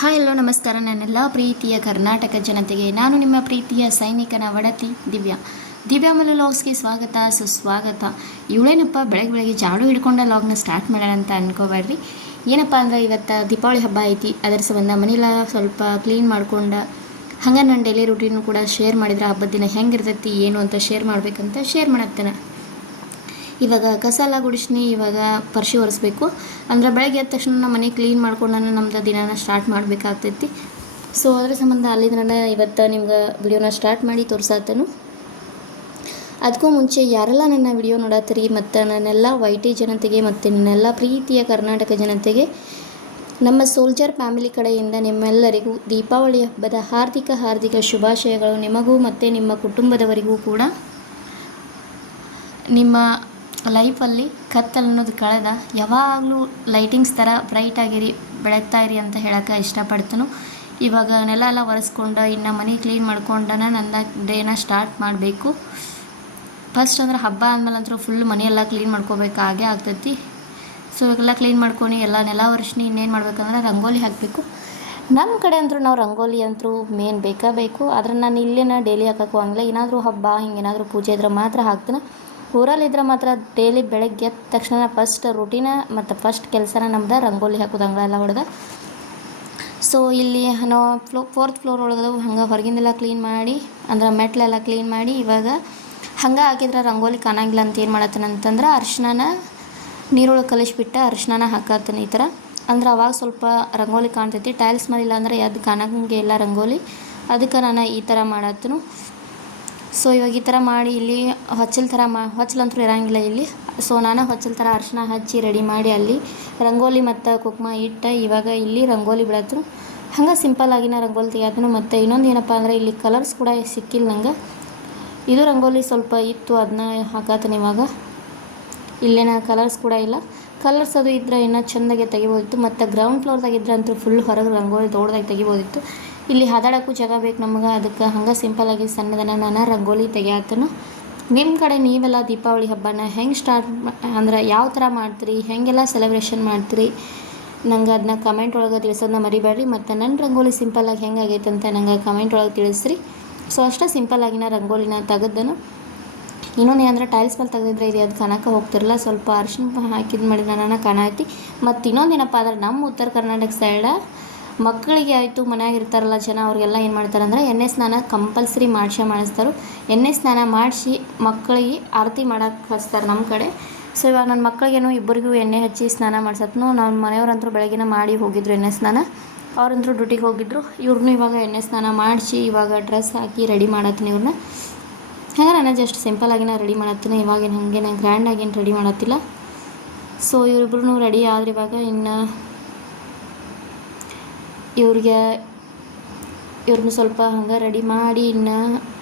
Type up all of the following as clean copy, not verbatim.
Hi hello ನಮಸ್ಕಾರ ನನ್ನೆಲ್ಲ ಪ್ರೀತಿಯ ಕರ್ನಾಟಕ ಜನತೆಗೆ ನಾನು ನಿಮ್ಮ ಪ್ರೀತಿಯ ಸೈನಿಕನ ಒಡತಿ ದಿವ್ಯಾ ಮಲ್ಲು ಲಾಗ್ಸ್ಗೆ ಸ್ವಾಗತ ಸುಸ್ವಾಗತ. ಇವಳೇನಪ್ಪ ಬೆಳಗ್ಗೆ ಜಾಡು ಹಿಡ್ಕೊಂಡ ಲಾಗ್ನ ಸ್ಟಾರ್ಟ್ ಮಾಡೋಣ ಅಂತ ಅನ್ಕೋಬೇಡ್ರಿ. ಏನಪ್ಪ ಅಂದ್ರೆ ಇವತ್ತು ದೀಪಾವಳಿ ಹಬ್ಬ ಐತಿ, ಅದರ ಸಂಬಂಧ ಮನೆಯೆಲ್ಲ ಸ್ವಲ್ಪ ಕ್ಲೀನ್ ಮಾಡ್ಕೊಂಡು ಹಂಗೆ ನನ್ನ ಡೈಲಿ ರೂಟೀನು ಕೂಡ ಶೇರ್ ಮಾಡಿದ್ರೆ ಹಬ್ಬದ ದಿನ ಹೆಂಗಿರ್ತೈತಿ ಏನು ಅಂತ ಶೇರ್ ಮಾಡ್ಬೇಕಂತ ಶೇರ್ ಮಾಡತ್ತೇನೆ. ಇವಾಗ ಕಸ ಎಲ್ಲ ಗುಡಿಸ್ನಿ, ಇವಾಗ ಪರ್ಶಿ ಒರೆಸ್ಬೇಕು. ಅಂದರೆ ಬೆಳಗ್ಗೆ ಎದ್ದ ತಕ್ಷಣ ನಮ್ಮ ಮನೆ ಕ್ಲೀನ್ ಮಾಡ್ಕೊಂಡು ನಾನು ನಮ್ದು ದಿನಾನ ಸ್ಟಾರ್ಟ್ ಮಾಡಬೇಕಾಗ್ತೈತಿ. ಸೊ ಅದ್ರ ಸಂಬಂಧ ಅಲ್ಲಿಂದ ಇವತ್ತು ನಿಮ್ಗೆ ವಿಡಿಯೋನ ಸ್ಟಾರ್ಟ್ ಮಾಡಿ ತೋರ್ಸಾತನು. ಅದಕ್ಕೂ ಮುಂಚೆ ಯಾರೆಲ್ಲ ನನ್ನ ವಿಡಿಯೋ ನೋಡತ್ತೀರಿ ಮತ್ತು ನನ್ನೆಲ್ಲ ವೈಟಿ ಜನತೆಗೆ ಮತ್ತು ನನ್ನೆಲ್ಲ ಪ್ರೀತಿಯ ಕರ್ನಾಟಕ ಜನತೆಗೆ ನಮ್ಮ ಸೋಲ್ಜರ್ ಫ್ಯಾಮಿಲಿ ಕಡೆಯಿಂದ ನಿಮ್ಮೆಲ್ಲರಿಗೂ ದೀಪಾವಳಿ ಹಬ್ಬದ ಹಾರ್ದಿಕ ಶುಭಾಶಯಗಳು. ನಿಮಗೂ ಮತ್ತು ನಿಮ್ಮ ಕುಟುಂಬದವರಿಗೂ ಕೂಡ ನಿಮ್ಮ ಲೈಫಲ್ಲಿ ಕತ್ತಲನ್ನೋದು ಕಳೆದ ಯಾವಾಗಲೂ ಲೈಟಿಂಗ್ಸ್ ಥರ ಬ್ರೈಟಾಗಿರಿ ಬೆಳಗ್ತಾಯಿರಿ ಅಂತ ಹೇಳೋಕ್ಕೆ ಇಷ್ಟಪಡ್ತೇನೆ. ಇವಾಗ ನೆಲ ಎಲ್ಲ ಒರೆಸ್ಕೊಂಡು ಇನ್ನು ಮನೆ ಕ್ಲೀನ್ ಮಾಡ್ಕೊಂಡನ ನನ್ನ ಡೇನ ಸ್ಟಾರ್ಟ್ ಮಾಡಬೇಕು. ಫಸ್ಟ್ ಅಂದ್ರೆ ಹಬ್ಬ ಆದಮೇಲೆ ಅಂತೂ ಫುಲ್ ಮನೆಯೆಲ್ಲ ಕ್ಲೀನ್ ಮಾಡ್ಕೋಬೇಕಾಗೇ ಆಗ್ತೈತಿ. ಸೊ ಇವಾಗೆಲ್ಲ ಕ್ಲೀನ್ ಮಾಡ್ಕೊಂಡು ಎಲ್ಲ ನೆಲ ಒರೆಸ್ನಿ. ಇನ್ನೇನು ಮಾಡ್ಬೇಕಂದ್ರೆ ರಂಗೋಲಿ ಹಾಕಬೇಕು. ನಮ್ಮ ಕಡೆ ಅಂತೂ ನಾವು ರಂಗೋಲಿ ಅಂತೂ ಮೇನ್ ಬೇಕು. ಆದರೆ ನಾನು ಇಲ್ಲೇನ ಡೈಲಿ ಹಾಕೋಕ್ಕೂ ಹಂಗಿಲ್ಲ. ಏನಾದರೂ ಹಬ್ಬ ಹಿಂಗೇನಾದರೂ ಪೂಜೆ ಇದ್ರೆ ಮಾತ್ರ ಹಾಕ್ತೀನಿ. ಊರಲ್ಲಿದ್ರೆ ಮಾತ್ರ ಡೈಲಿ ಬೆಳಗ್ಗೆ ಎದ್ದ ತಕ್ಷಣ ಫಸ್ಟ್ ರೂಟೀನ ಮತ್ತು ಫಸ್ಟ್ ಕೆಲಸನ ನಮ್ದು ರಂಗೋಲಿ ಹಾಕೋದು ಅಂಗಳೆಲ್ಲ ಹೊಡೆದ. ಸೊ ಇಲ್ಲಿ ನಾವು ಫೋರ್ತ್ ಫ್ಲೋರ್ ಒಳಗದ ಹಂಗೆ ಹೊರಗಿಂದೆಲ್ಲ ಕ್ಲೀನ್ ಮಾಡಿ ಅಂದ್ರೆ ಮೆಟ್ಲೆಲ್ಲ ಕ್ಲೀನ್ ಮಾಡಿ ಇವಾಗ ಹಂಗೆ ಹಾಕಿದ್ರೆ ರಂಗೋಲಿ ಕಾಣಂಗಿಲ್ಲ ಅಂತ ಏನು ಮಾಡತ್ತೇನೆ ಅಂತಂದ್ರೆ ಅರಿಶಿನ ನೀರೊಳಗೆ ಕಲಿಸ್ಬಿಟ್ಟು ಅರಿಶಿನ ಹಾಕತ್ತೇನೆ ಈ ಥರ. ಅಂದ್ರೆ ಅವಾಗ ಸ್ವಲ್ಪ ರಂಗೋಲಿ ಕಾಣ್ತೈತಿ. ಟೈಲ್ಸ್ ಮೇಲಿಲ್ಲ ಅಂದರೆ ಅದು ಕಾಣಂಗೆ ಇಲ್ಲ ರಂಗೋಲಿ, ಅದಕ್ಕೆ ನಾನು ಈ ಥರ ಮಾಡತ್ತೇನು. ಸೊ ಇವಾಗ ಈ ಥರ ಮಾಡಿ ಇಲ್ಲಿ ಹೊಚ್ಚಲ್ ಥರ ಹೊಚ್ಚಲಂತೂ ಇರೋಂಗಿಲ್ಲ ಇಲ್ಲಿ. ಸೊ ನಾನು ಹೊಚ್ಚಲ್ ಥರ ಅರಿಶಿನ ಹಚ್ಚಿ ರೆಡಿ ಮಾಡಿ ಅಲ್ಲಿ ರಂಗೋಲಿ ಮತ್ತು ಕುಂಕುಮ ಇಟ್ಟು ಇವಾಗ ಇಲ್ಲಿ ರಂಗೋಲಿ ಬಿಡತ್ತರು. ಹಂಗೆ ಸಿಂಪಲ್ಲಾಗಿನ ರಂಗೋಲಿ ತೆಗಿಯತ್ತನು. ಮತ್ತು ಇನ್ನೊಂದು ಏನಪ್ಪ ಅಂದರೆ ಇಲ್ಲಿ ಕಲರ್ಸ್ ಕೂಡ ಸಿಕ್ಕಿಲ್ಲ ನಂಗೆ. ಇದು ರಂಗೋಲಿ ಸ್ವಲ್ಪ ಇತ್ತು, ಅದನ್ನ ಹಾಕತ್ತೇನೆ ಇವಾಗ. ಇಲ್ಲೇನ ಕಲರ್ಸ್ ಕೂಡ ಇಲ್ಲ. ಕಲರ್ಸ್ ಅದು ಇದ್ದರೆ ಇನ್ನೂ ಚೆಂದಾಗೆ ತೆಗಿಬೋದಿತ್ತು. ಮತ್ತು ಗ್ರೌಂಡ್ ಫ್ಲೋರ್ದಾಗಿದ್ದರೆ ಅಂತೂ ಫುಲ್ ಹೊರಗೆ ರಂಗೋಲಿ ದೊಡ್ಡದಾಗಿ ತೆಗಿಬೋದಿತ್ತು. ಇಲ್ಲಿ ಹಾದಾಡೋಕ್ಕೂ ಜಾಗ ಬೇಕು ನಮಗೆ, ಅದಕ್ಕೆ ಹಂಗೆ ಸಿಂಪಲ್ಲಾಗಿ ಸಣ್ಣದನ್ನು ನಾನು ರಂಗೋಲಿ ತೆಗಿಯತ್ತೇನು. ನಿಮ್ಮ ಕಡೆ ನೀವೆಲ್ಲ ದೀಪಾವಳಿ ಹಬ್ಬನ ಹೆಂಗೆ ಸ್ಟಾರ್ಟ್ ಅಂದ್ರೆ ಯಾವ ಥರ ಮಾಡ್ತೀರಿ, ಹೆಂಗೆಲ್ಲ ಸೆಲೆಬ್ರೇಷನ್ ಮಾಡ್ತೀರಿ ನಂಗೆ ಅದನ್ನ ಕಮೆಂಟ್ ಒಳಗೆ ತಿಳಿಸೋದನ್ನ ಮರಿಬೇಡ್ರಿ. ಮತ್ತು ನನ್ನ ರಂಗೋಲಿ ಸಿಂಪಲ್ಲಾಗಿ ಹೆಂಗಾಗೈತೆ ಅಂತ ನಂಗೆ ಕಮೆಂಟ್ ಒಳಗೆ ತಿಳಿಸ್ರಿ. ಸೊ ಅಷ್ಟೇ ಸಿಂಪಲ್ಲಾಗಿನ ರಂಗೋಲಿನ ತೆಗೆದನು. ಇನ್ನೊಂದು ಏನಂದ್ರೆ ಟೈಲ್ಸ್ ಮೇಲೆ ತೆಗೆದಿದ್ರೆ ಇದು ಅದು ಕಾಣಕ್ಕೆ ಹೋಗ್ತಿರಲ್ಲ, ಸ್ವಲ್ಪ ಅರಿಶಿನ ಹಾಕಿದ್ದು ಮಾಡಿ ನಾನು ಕಾಣೈತಿ. ಮತ್ತು ಇನ್ನೊಂದು ಏನಪ್ಪ ಅಂದ್ರೆ ನಮ್ಮ ಉತ್ತರ ಕರ್ನಾಟಕ ಸೈಡ ಮಕ್ಕಳಿಗೆ ಆಯಿತು ಮನ್ಯಾಗ ಇರ್ತಾರಲ್ಲ ಜನ, ಅವ್ರಿಗೆಲ್ಲ ಏನು ಮಾಡ್ತಾರೆ ಅಂದರೆ ಎಣ್ಣೆ ಸ್ನಾನ ಕಂಪಲ್ಸರಿ ಮಾಡಿಸ್ತಾರೆ. ಎಣ್ಣೆ ಸ್ನಾನ ಮಾಡಿಸಿ ಮಕ್ಕಳಿಗೆ ಆರತಿ ಮಾಡೋಕ್ಕೆ ಹಚ್ತಾರೆ ನಮ್ಮ ಕಡೆ. ಸೊ ಇವಾಗ ನನ್ನ ಮಕ್ಕಳಿಗೇನು ಇಬ್ಬರಿಗೂ ಎಣ್ಣೆ ಹಚ್ಚಿ ಸ್ನಾನ ಮಾಡ್ಸತ್ನು. ನಮ್ಮ ಮನೆಯವ್ರಂತೂ ಬೆಳಗಿನ ಮಾಡಿ ಹೋಗಿದ್ರು ಎಣ್ಣೆ ಸ್ನಾನ. ಅವ್ರಂತೂ ಡ್ಯೂಟಿಗೆ ಹೋಗಿದ್ರು. ಇವ್ರನ್ನೂ ಇವಾಗ ಎಣ್ಣೆ ಸ್ನಾನ ಮಾಡಿಸಿ ಇವಾಗ ಡ್ರೆಸ್ ಹಾಕಿ ರೆಡಿ ಮಾಡತ್ತೀನಿ ಇವ್ರನ್ನ. ಹಾಗೆ ನಾನು ಜಸ್ಟ್ ಸಿಂಪಲ್ಲಾಗಿನ ರೆಡಿ ಮಾಡತ್ತೀನಿ. ಇವಾಗೇನು ಹಾಗೆ ನಾನು ಗ್ರ್ಯಾಂಡಾಗೇನು ರೆಡಿ ಮಾಡತ್ತಿಲ್ಲ. ಸೊ ಇವರಿಬ್ರು ರೆಡಿ ಆದ್ರೆ ಇವಾಗ ಇನ್ನು ಇವ್ರನ್ನ ಸ್ವಲ್ಪ ಹಂಗೆ ರೆಡಿ ಮಾಡಿ ಇನ್ನು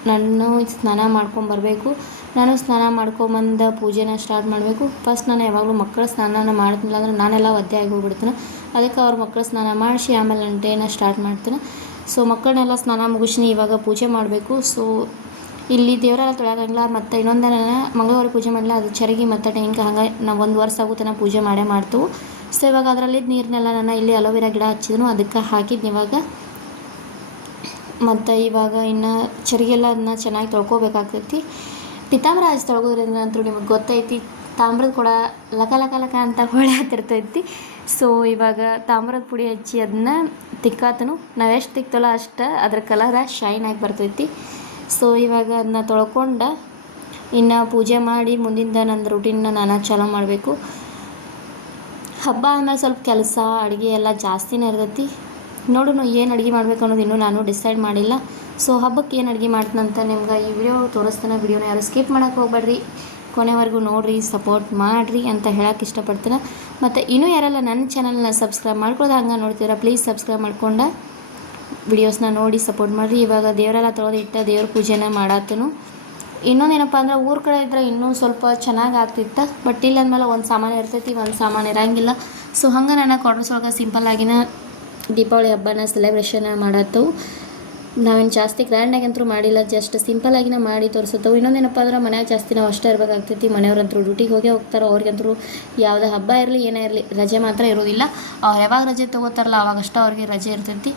ನಾನು ಸ್ನಾನ ಮಾಡ್ಕೊಂಬರ್ಬೇಕು. ನಾನು ಸ್ನಾನ ಮಾಡ್ಕೊಂಬಂದು ಪೂಜೆನ ಸ್ಟಾರ್ಟ್ ಮಾಡಬೇಕು. ಫಸ್ಟ್ ನಾನು ಯಾವಾಗಲೂ ಮಕ್ಕಳ ಸ್ನಾನ ಮಾಡ್ತಿಲ್ಲ ಅಂದರೆ ನಾನೆಲ್ಲ ಒದ್ದೆ ಆಗಿ ಹೋಗ್ಬಿಡ್ತೀನಿ. ಅದಕ್ಕೆ ಅವ್ರ ಮಕ್ಕಳ ಸ್ನಾನ ಮಾಡಿಸಿ ಆಮೇಲೆ ನನ್ನ ಡೇನ ಸ್ಟಾರ್ಟ್ ಮಾಡ್ತೀನಿ. ಸೊ ಮಕ್ಕಳನ್ನೆಲ್ಲ ಸ್ನಾನ ಮುಗಿಸಿ ಇವಾಗ ಪೂಜೆ ಮಾಡಬೇಕು. ಸೊ ಇಲ್ಲಿ ದೇವರೆಲ್ಲ ತೊಳೆಯೋಂಗಿಲ್ಲ. ಮತ್ತು ಇನ್ನೊಂದು ಮಂಗಳವಾರ ಪೂಜೆ ಮಾಡಲಿಲ್ಲ, ಅದು ಚರಗಿ ಮತ್ತು ಟೆಂಕ ಹಂಗೆ ನಾವು 1 ವರ್ಷ ಆಗುತ್ತೆ ನಾವು ಪೂಜೆ ಮಾಡೇ ಮಾಡ್ತೇವೆ. ಸೊ ಇವಾಗ ಅದರಲ್ಲಿ ನೀರನ್ನೆಲ್ಲ ನಾನು ಇಲ್ಲಿ ಅಲೋವೆರಾ ಗಿಡ ಹಚ್ಚಿದ್ನು, ಅದಕ್ಕೆ ಹಾಕಿದ್ನಿ ಇವಾಗ. ಮತ್ತು ಇವಾಗ ಇನ್ನು ಚರಿಗೆಲ್ಲ ಅದನ್ನ ಚೆನ್ನಾಗಿ ತೊಳ್ಕೊಬೇಕಾಗ್ತೈತಿ. ಪಿತಾಂಬರ ಹಚ್ಚಿ ತೊಳ್ಗೋದ್ರಿಂದ ಅಂತೂ ನಿಮಗೆ ಗೊತ್ತೈತಿ ತಾಮ್ರದ ಕೂಡ ಲಕ ಅಂತ ಹೊಳೆ ಹತ್ತಿರ್ತೈತಿ. ಸೊ ಇವಾಗ ತಾಮ್ರದ ಪುಡಿ ಹಚ್ಚಿ ಅದನ್ನ ತಿಕ್ಕಾತನು. ನಾವು ಎಷ್ಟು ತಿಕ್ತಲ್ಲ ಅಷ್ಟು ಅದ್ರ ಕಲರ ಶೈನ್ ಆಗಿ ಬರ್ತೈತಿ. ಸೊ ಇವಾಗ ಅದನ್ನ ತೊಳ್ಕೊಂಡು ಇನ್ನು ಪೂಜೆ ಮಾಡಿ ಮುಂದಿನ ನನ್ನ ರೂಟೀನ್ನ ನಾನು ಚಾಲೂ ಮಾಡಬೇಕು. ಹಬ್ಬ ಆದಮೇಲೆ ಸ್ವಲ್ಪ ಕೆಲಸ ಅಡುಗೆ ಎಲ್ಲ ಜಾಸ್ತಿನೇ ಇರ್ತೈತಿ. ನೋಡೋಣ ಏನು ಅಡುಗೆ ಮಾಡಬೇಕು ಅನ್ನೋದು ಇನ್ನೂ ನಾನು ಡಿಸೈಡ್ ಮಾಡಿಲ್ಲ. ಸೊ ಹಬ್ಬಕ್ಕೆ ಏನು ಅಡುಗೆ ಮಾಡ್ತೀನಂತ ನಿಮ್ಗೆ ಈ ವಿಡಿಯೋ ತೋರಿಸ್ತಾನೆ. ವಿಡಿಯೋನ ಯಾರು ಸ್ಕಿಪ್ ಮಾಡೋಕ್ಕೆ ಹೋಗ್ಬೇಡ್ರಿ, ಕೊನೆವರೆಗೂ ನೋಡಿರಿ, ಸಪೋರ್ಟ್ ಮಾಡಿರಿ ಅಂತ ಹೇಳೋಕ್ಕೆ ಇಷ್ಟಪಡ್ತೀನಿ. ಮತ್ತು ಇನ್ನೂ ಯಾರೆಲ್ಲ ನನ್ನ ಚಾನಲ್ನ ಸಬ್ಸ್ಕ್ರೈಬ್ ಮಾಡ್ಕೊಳ್ಳೋದು ಹಂಗೆ ನೋಡ್ತೀರಾ ಪ್ಲೀಸ್ ಸಬ್ಸ್ಕ್ರೈಬ್ ಮಾಡ್ಕೊಂಡು ವಿಡಿಯೋಸ್ನ ನೋಡಿ ಸಪೋರ್ಟ್ ಮಾಡಿರಿ. ಇವಾಗ ದೇವರೆಲ್ಲ ತೊಳೆದಿಟ್ಟು ದೇವ್ರ ಪೂಜೆನ ಮಾಡತ್ತನು. ಇನ್ನೊಂದೇನಪ್ಪ ಅಂದ್ರೆ ಊರ ಕಡೆ ಇದ್ದರೆ ಇನ್ನೂ ಸ್ವಲ್ಪ ಚೆನ್ನಾಗಿ ಆಗ್ತಿತ್ತು. ಬಟ್ ಇಲ್ಲ ಅಂದಮೇಲೆ ಒಂದು ಸಾಮಾನು ಇರ್ತೈತಿ, ಒಂದು ಸಾಮಾನು ಇರೋಂಗಿಲ್ಲ. ಸೊ ಹಂಗೆ ನಾನು ಕ್ವಾರ್ಟರ್ಸ್ ಒಳಗೆ ಸಿಂಪಲ್ಲಾಗಿನ ದೀಪಾವಳಿ ಹಬ್ಬನ ಸೆಲೆಬ್ರೇಷನ್ ಮಾಡತ್ತವು. ನಾವೇನು ಜಾಸ್ತಿ ಗ್ರ್ಯಾಂಡಾಗಂತೂ ಮಾಡಿಲ್ಲ, ಜಸ್ಟ್ ಸಿಂಪಲಾಗಿನ ಮಾಡಿ ತೋರಿಸುತ್ತವೆ. ಇನ್ನೊಂದೇನಪ್ಪ ಅಂದ್ರೆ ಮನ್ಯಾಗ ಜಾಸ್ತಿ ನಾವು ಅಷ್ಟೇ ಇರಬೇಕಾಗ್ತೈತಿ. ಮನೆಯವ್ರಂತೂ ಡ್ಯೂಟಿಗೆ ಹೋಗೇ ಹೋಗ್ತಾರೆ. ಅವ್ರಿಗಂತೂ ಯಾವುದೇ ಹಬ್ಬ ಇರಲಿ ಏನೇ ಇರಲಿ ರಜೆ ಮಾತ್ರ ಇರೋದಿಲ್ಲ. ಅವ್ರು ಯಾವಾಗ ರಜೆ ತೊಗೋತಾರಲ್ಲ ಅವಾಗಷ್ಟೇ ಅವ್ರಿಗೆ ರಜೆ ಇರ್ತೈತಿ.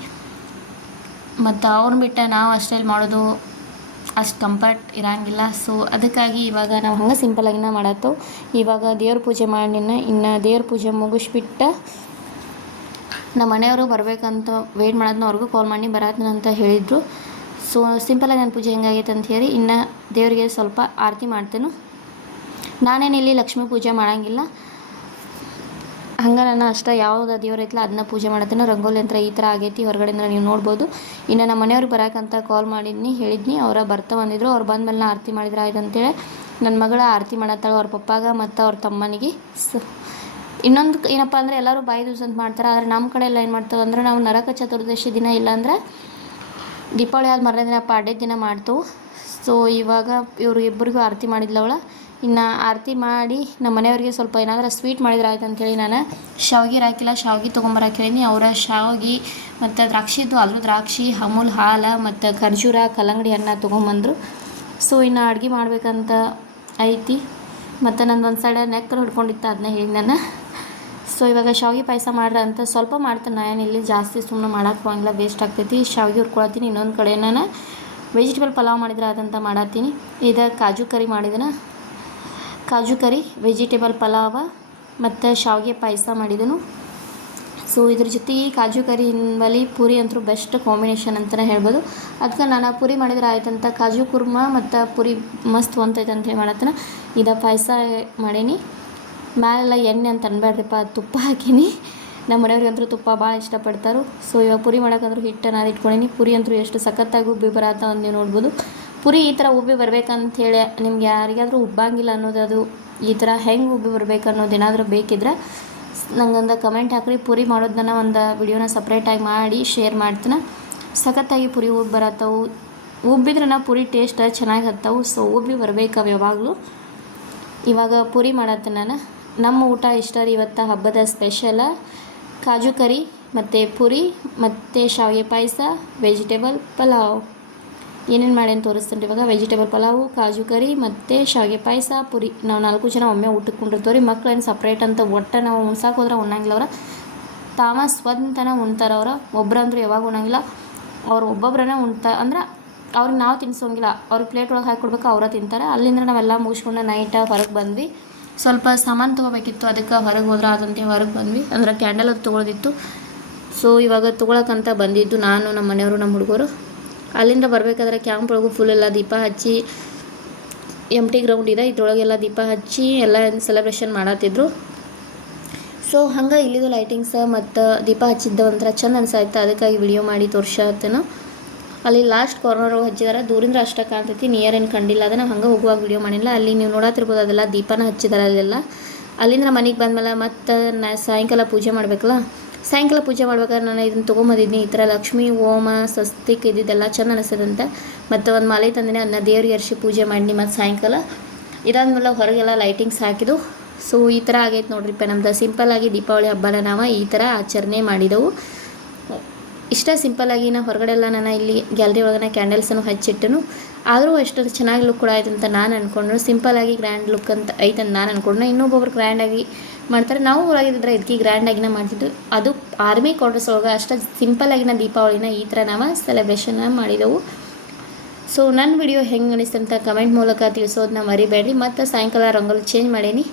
ಮತ್ತು ಅವ್ರನ್ನ ಬಿಟ್ಟು ನಾವು ಅಷ್ಟೇ ಮಾಡೋದು ಅಷ್ಟು ಕಂಫರ್ಟ್ ಇರೋಂಗಿಲ್ಲ. ಸೊ ಅದಕ್ಕಾಗಿ ಇವಾಗ ನಾವು ಹಂಗೆ ಸಿಂಪಲಾಗಿನ ಮಾಡತ್ತೇವೆ. ಇವಾಗ ದೇವ್ರ ಪೂಜೆ ಮಾಡಿನ ಇನ್ನು ದೇವ್ರ ಪೂಜೆ ಮುಗಿಸ್ಬಿಟ್ಟು ನಮ್ಮ ಮನೆಯವರು ಬರಬೇಕಂತ ವೆಯ್ಟ್ ಮಾಡೋದನ್ನ ಅವ್ರಿಗೂ ಕಾಲ್ ಮಾಡಿ ಬರತ್ತಂತ ಹೇಳಿದರು. ಸೊ ಸಿಂಪಲಾಗಿ ನನ್ನ ಪೂಜೆ ಹೆಂಗಾಗೈತೆ ಅಂತ ಹೇಳಿ ಇನ್ನು ದೇವರಿಗೆ ಸ್ವಲ್ಪ ಆರತಿ ಮಾಡ್ತೇನೆ. ನಾನೇನು ಇಲ್ಲಿ ಲಕ್ಷ್ಮೀ ಪೂಜೆ ಮಾಡೋಂಗಿಲ್ಲ, ಹಂಗೆ ನಾನು ಅಷ್ಟೇ ಯಾವ್ದು ದೇವ್ರು ಐತಲ್ಲ ಅದನ್ನ ಪೂಜೆ ಮಾಡ್ತೇನೆ. ರಂಗೋಲಿ ಯಂತ್ರ ಈ ಥರ ಆಗೈತಿ ಹೊರಗಡೆಯಿಂದ ನೀವು ನೋಡ್ಬೋದು. ಇನ್ನು ನಮ್ಮ ಮನೆಯವ್ರಿಗೆ ಬರೋಕ್ಕಂತ ಕಾಲ್ ಹೇಳಿದ್ನಿ. ಅವರ ಬರ್ತಾ ಬಂದಿದ್ರು. ಅವ್ರು ಬಂದಮೇಲೆ ಆರತಿ ಮಾಡಿದ್ರೆ ಆಯ್ತು ಅಂತೇಳಿ ನನ್ನ ಮಗಳ ಆರತಿ ಮಾಡತ್ತಾಳೆ ಅವ್ರ ಪಪ್ಪಾಗ ಮತ್ತು ಅವ್ರ ತಮ್ಮನಿಗೆ. ಸೊ ಇನ್ನೊಂದು ಏನಪ್ಪ ಅಂದರೆ ಎಲ್ಲರೂ ಬಾಯಿ ದಿವಸ ಅಂತ ಮಾಡ್ತಾರೆ. ಆದರೆ ನಮ್ಮ ಕಡೆ ಎಲ್ಲ ಏನು ಮಾಡ್ತೇವೆ ಅಂದರೆ ನಾವು ನರಕ ಚತುರ್ದಶಿ ದಿನ ಇಲ್ಲಾಂದ್ರೆ ದೀಪಾವಳಿ ಆದ ಮರನೇ ದಿನ ಪಾಡ್ಯದ ದಿನ ಮಾಡ್ತೇವೆ. ಸೊ ಇವಾಗ ಇವರು ಇಬ್ಬರಿಗೂ ಆರತಿ ಮಾಡಿದ್ಲವಳ. ಇನ್ನು ಆರತಿ ಮಾಡಿ ನಮ್ಮ ಮನೆಯವ್ರಿಗೆ ಸ್ವಲ್ಪ ಏನಾದರೂ ಸ್ವೀಟ್ ಮಾಡಿದ್ರೆ ಆಯ್ತು ಅಂಥೇಳಿ ನಾನು ಶಾವ್ಗೆ ಹಾಕಿಲ್ಲ, ಶಾವ್ಗೆ ತೊಗೊಂಬರಕ್ಕೆ ಹೇಳಿನಿ. ಅವರ ಶಾವ್ಗೆ ಮತ್ತು ದ್ರಾಕ್ಷಿ ಇದ್ದು ಅದ್ರ ದ್ರಾಕ್ಷಿ, ಅಮೂಲ್ ಹಾಲು ಮತ್ತು ಖರ್ಜೂರ, ಕಲ್ಲಂಗಡಿ ಹಣ್ಣು ತೊಗೊಂಬಂದರು. ಸೊ ಇನ್ನು ಅಡುಗೆ ಮಾಡ್ಬೇಕಂತ ಐತಿ. ಮತ್ತು ನಂದು ಒಂದು ಸೈಡ್ ನೆಕ್ಕರು ಹಿಡ್ಕೊಂಡಿತ್ತು, ಅದನ್ನ ಹೇಳಿ ನಾನು. ಸೊ ಇವಾಗ ಶಾವಿಗೆ ಪಾಯಸ ಮಾಡ್ರೆ ಅಂತ ಸ್ವಲ್ಪ ಮಾಡ್ತೇನೆ. ನಾನು ಇಲ್ಲಿ ಜಾಸ್ತಿ ಸುಮ್ಮನೆ ಮಾಡೋಕ್ಕೆ ಹೋಗಿಲ್ಲ, ವೇಸ್ಟ್ ಆಗ್ತೈತಿ. ಶಾವಿಗೆ ಹುರ್ಕೊಳತ್ತೀನಿ. ಇನ್ನೊಂದು ಕಡೆ ನಾನು ವೆಜಿಟೇಬಲ್ ಪಲಾವ್ ಮಾಡಿದ್ರೆ ಅದಂತ ಮಾಡತ್ತೀನಿ. ಇದು ಕಾಜು ಕರಿ ಮಾಡಿದೆನ, ಕಾಜು ಕರಿ, ವೆಜಿಟೇಬಲ್ ಪಲಾವ ಮತ್ತು ಶಾವಿಗೆ ಪಾಯಸ ಮಾಡಿದೆನು. ಸೊ ಇದ್ರ ಜೊತೆಗೆ ಕಾಜು ಕರಿ ಬಳಿ ಪೂರಿ ಅಂತೂ ಬೆಸ್ಟ್ ಕಾಂಬಿನೇಷನ್ ಅಂತಲೇ ಹೇಳ್ಬೋದು. ಅದಕ್ಕೆ ನಾನು ಪೂರಿ ಮಾಡಿದ್ರೆ ಆಯ್ತಂತ ಕಾಜು ಕುರ್ಮಾ ಮತ್ತು ಪೂರಿ ಮಸ್ತ್ ಹೊಂತೈತೆ ಅಂತೇಳಿ ಮಾಡತ್ತೇನೆ. ಇದು ಪಾಯಸ ಮಾಡೀನಿ. ಮ್ಯಾಲೆಲ್ಲ ಎಣ್ಣೆ ಅಂತ ಅನ್ಬೇಡ್ರಿಪ್ಪ, ತುಪ್ಪ ಹಾಕೀನಿ. ನಮ್ಮ ಮನೆಯವ್ರಿಗಂತೂ ತುಪ್ಪ ಭಾಳ ಇಷ್ಟಪಡ್ತಾರೆ. ಸೊ ಇವಾಗ ಪೂರಿ ಮಾಡೋಕ್ಕಂದ್ರೂ ಹಿಟ್ಟು ನಾನು ಇಟ್ಕೊಂಡೀನಿ. ಪೂರಿ ಅಂತೂ ಎಷ್ಟು ಸಖತ್ತಾಗಿ ಉಬ್ಬಿ ಬರತ್ತ ಅಂತ ನೀವು ನೋಡ್ಬೋದು. ಪೂರಿ ಈ ಥರ ಉಬ್ಬಿ ಬರ್ಬೇಕಂತೇಳಿ ನಿಮ್ಗೆ ಯಾರಿಗಾದರೂ ಉಬ್ಬಂಗಿಲ್ಲ ಅನ್ನೋದು, ಈ ಥರ ಹೆಂಗೆ ಉಬ್ಬಿ ಬರ್ಬೇಕು ಅನ್ನೋದು ಏನಾದರೂ ಬೇಕಿದ್ರೆ ನಂಗೊಂದು ಕಮೆಂಟ್ ಹಾಕ್ರಿ. ಪೂರಿ ಮಾಡೋದನ್ನ ಒಂದು ವಿಡಿಯೋನ ಸಪ್ರೇಟಾಗಿ ಮಾಡಿ ಶೇರ್ ಮಾಡ್ತೀನಿ. ಸಖತ್ತಾಗಿ ಪೂರಿ ಉಬ್ಬಿ ಬರತ್ತವು. ಉಬ್ಬಿದ್ರೆ ಪೂರಿ ಟೇಸ್ಟ್ ಚೆನ್ನಾಗಿ ಹತ್ತವು. ಸೊ ಉಬ್ಬಿ ಬರ್ಬೇಕು ಅವು ಯಾವಾಗಲೂ. ಇವಾಗ ಪೂರಿ ಮಾಡತ್ತೆ ನಾನು. ನಮ್ಮ ಊಟ ಇಷ್ಟ ರೀ ಇವತ್ತು ಹಬ್ಬದ ಸ್ಪೆಷಲ ಕಾಜು ಕರಿ ಮತ್ತು ಪೂರಿ ಮತ್ತು ಶಾವಿಗೆ ಪಾಯಸ, ವೆಜಿಟೇಬಲ್ ಪಲಾವ್. ಏನೇನು ಮಾಡಿ ಅಂತ ತೋರಿಸ್ತೀನಿ ಇವಾಗ. ವೆಜಿಟೇಬಲ್ ಪಲಾವು, ಕಾಜು ಕರಿ ಮತ್ತು ಶಾವಿಗೆ ಪಾಯಸ, ಪೂರಿ. ನಾವು 4 ಜನ ಒಮ್ಮೆ ಊಟಕ್ಕೆ ಕುಂಡಿರ್ತೀವಿ ರೀ. ಮಕ್ಳೇನು ಸಪ್ರೇಟ್ ಅಂತ ಒಟ್ಟು ನಾವು ಉಣ್ಸಕ್ಕೆ ಹೋದ್ರೆ ಉಣ್ಣಂಗಿಲ್ಲ. ಅವ್ರ ತಾಮ ಸ್ವಂತನ ಉಣ್ತಾರೆ. ಒಬ್ಬರಂದ್ರೂ ಯಾವಾಗ ಉಣ್ಣಂಗಿಲ್ಲ. ಅವ್ರು ಒಬ್ಬೊಬ್ಬರೇ ಅಂದ್ರೆ ಅವ್ರಿಗೆ ನಾವು ತಿನ್ನಿಸೋಂಗಿಲ್ಲ. ಅವ್ರಿಗೆ ಪ್ಲೇಟ್ ಒಳಗೆ ಹಾಕಿಕೊಡ್ಬೇಕು, ಅವರ ತಿಂತಾರೆ. ಅಲ್ಲಿಂದ ನಾವೆಲ್ಲ ಮುಗಿಸ್ಕೊಂಡು ನೈಟ್ ಹೊರಗೆ ಬಂದ್ವಿ. ಸ್ವಲ್ಪ ಸಾಮಾನು ತೊಗೋಬೇಕಿತ್ತು, ಅದಕ್ಕೆ ಹೊರಗೆ ಹೋದ್ರೆ ಅದಂತೆ ಹೊರಗೆ ಬಂದ್ವಿ. ಅಂದ್ರೆ ಕ್ಯಾಂಡಲ್ ಅದು ತೊಗೊಳೋದಿತ್ತು. ಸೊ ಇವಾಗ ತೊಗೊಳಕ್ಕಂತ ಬಂದಿದ್ದು ನಾನು, ನಮ್ಮ ಮನೆಯವರು, ನಮ್ಮ ಹುಡುಗರು. ಅಲ್ಲಿಂದ ಬರಬೇಕಾದ್ರೆ ಕ್ಯಾಂಪ್ ಒಳಗೂ ಫುಲ್ ಎಲ್ಲ ದೀಪ ಹಚ್ಚಿ, ಎಂಟಿ ಗ್ರೌಂಡ್ ಇದೆ, ಇದ್ರೊಳಗೆಲ್ಲ ದೀಪ ಹಚ್ಚಿ ಎಲ್ಲ ಸೆಲೆಬ್ರೇಷನ್ ಮಾಡತ್ತಿದ್ರು. ಸೊ ಹಂಗೆ ಇಲ್ಲಿದು ಲೈಟಿಂಗ್ಸ್ ಮತ್ತು ದೀಪ ಹಚ್ಚಿದ್ದ ಒಂಥರ ಚೆಂದ ಅನ್ಸಾಯ್ತು. ಅದಕ್ಕಾಗಿ ವಿಡಿಯೋ ಮಾಡಿ ತೋರ್ಸತ್ತೇನೋ. ಅಲ್ಲಿ ಲಾಸ್ಟ್ ಕಾರ್ನರ್ ಹಚ್ಚಿದಾರೆ, ದೂರಿಂದ ಅಷ್ಟೇ ಕಾಣ್ತೈತಿ, ನಿಯರ್ ಏನು ಕಂಡಿಲ್ಲ. ಅದನ್ನು ಹಂಗೆ ಹೋಗುವಾಗ ವಿಡಿಯೋ ಮಾಡಿಲ್ಲ. ಅಲ್ಲಿ ನೀವು ನೋಡತ್ತಿರ್ಬೋದು, ಅದೆಲ್ಲ ದೀಪನ ಹಚ್ಚಿದಾರೆ ಅಲ್ಲೆಲ್ಲ. ಅಲ್ಲಿಂದ ಮನೆಗೆ ಬಂದಮೇಲೆ ಮತ್ತು ಸಾಯಂಕಾಲ ಪೂಜೆ ಮಾಡಬೇಕಲ್ಲ. ಸಾಯಂಕಾಲ ಪೂಜೆ ಮಾಡ್ಬೇಕಾದ್ರೆ ನಾನು ಇದನ್ನು ತೊಗೊಂಬಂದಿದ್ದೀನಿ. ಈ ಥರ ಲಕ್ಷ್ಮೀ ಓಮ ಸ್ವಸ್ತಿಕ್ ಇದ್ದಿದ್ದೆಲ್ಲ ಚೆಂದ ಅನಿಸ್ತದಂತೆ. ಮತ್ತು ಒಂದು ಮಾಲೆ ತಂದಿನಿ, ಅದನ್ನ ದೇವ್ರಿಗೆ ಅರ್ಶಿ ಪೂಜೆ ಮಾಡಿ ಮತ್ತು ಸಾಯಂಕಾಲ ಇದಾದ್ಮೇಲೆ ಹೊರಗೆಲ್ಲ ಲೈಟಿಂಗ್ಸ್ ಹಾಕಿದ್ದು. ಸೊ ಈ ಥರ ಆಗೈತೆ ನೋಡ್ರಿಪ್ಪ ನಮ್ದು ಸಿಂಪಲ್ಲಾಗಿ ದೀಪಾವಳಿ ಹಬ್ಬನ ನಾವು ಈ ಥರ ಆಚರಣೆ ಮಾಡಿದೆವು. ಇಷ್ಟ ಸಿಂಪಲ್ಲಾಗಿ. ನಾವು ಹೊರಗಡೆ ಎಲ್ಲ ನಾನು ಇಲ್ಲಿ ಗ್ಯಾಲರಿ ಒಳಗಡೆ ಕ್ಯಾಂಡಲ್ಸನ್ನು ಹಚ್ಚಿಟ್ಟನು. ಆದರೂ ಎಷ್ಟು ಚೆನ್ನಾಗಿ ಲುಕ್ ಕೂಡ ಆಯ್ತು ಅಂತ ನಾನು ಅಂದ್ಕೊಂಡ್ರು. ಸಿಂಪಲ್ಲಾಗಿ ಗ್ರ್ಯಾಂಡ್ ಲುಕ್ ಅಂತ ಐತೆ ಅಂತ ನಾನು ಅಂದ್ಕೊಂಡ್ರು. ಇನ್ನೊಬ್ಬೊಬ್ರು ಗ್ರ್ಯಾಂಡಾಗಿ ಮಾಡ್ತಾರೆ. ನಾವು ಊರಾಗಿದ್ದರೆ ಇದಕ್ಕೆ ಗ್ರ್ಯಾಂಡಾಗಿನ ಮಾಡ್ತಿದ್ದು. ಅದು ಆರ್ಮಿ ಕ್ವಾರ್ಟರ್ಸ್ ಒಳಗೆ ಅಷ್ಟು ಸಿಂಪಲ್ಲಾಗಿನ ದೀಪಾವಳಿನ ಈ ಥರ ನಾವು ಸೆಲೆಬ್ರೇಷನ್ ಮಾಡಿದೆವು. ಸೊ ನನ್ನ ವಿಡಿಯೋ ಹೆಂಗೆ ಅನಿಸ್ತು ಅಂತ ಕಮೆಂಟ್ ಮೂಲಕ ತಿಳಿಸೋದನ್ನ ಮರಿಬೇಡ್ರಿ. ಮತ್ತು ಸಾಯಂಕಾಲ ರಂಗೋಲಿ ಚೇಂಜ್ ಮಾಡೀನಿ.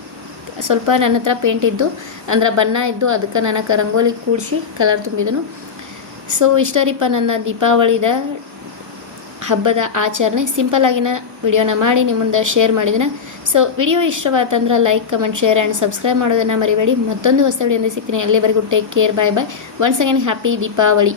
ಸ್ವಲ್ಪ ನನ್ನ ಹತ್ರ ಪೇಂಟ್ ಇದ್ದು ಅಂದ್ರೆ ಬಣ್ಣ ಇದ್ದು, ಅದಕ್ಕೆ ನಾನು ರಂಗೋಲಿ ಕೂಡಿಸಿ ಕಲರ್ ತುಂಬಿದನು. ಸೊ ಇಷ್ಟರಿಪ್ಪ ನನ್ನ ದೀಪಾವಳಿದ ಹಬ್ಬದ ಆಚರಣೆ. ಸಿಂಪಲ್ಲಾಗಿನ ವಿಡಿಯೋನ ಮಾಡಿ ನಿಮ್ಮ ಮುಂದೆ ಶೇರ್ ಮಾಡಿದ್ದೀನಿ. ಸೊ ವಿಡಿಯೋ ಇಷ್ಟವಾತಂದ್ರೆ like, comment, share and subscribe ಮಾಡೋದನ್ನು ಮರಿಬೇಡಿ. ಮತ್ತೊಂದು ಹೊಸ ವಿಡಿಯೋದಿಂದ ಸಿಗ್ತೀನಿ. ಅಲ್ಲಿವರೆಗೂ take care, bye bye. Once again happy Deepavali.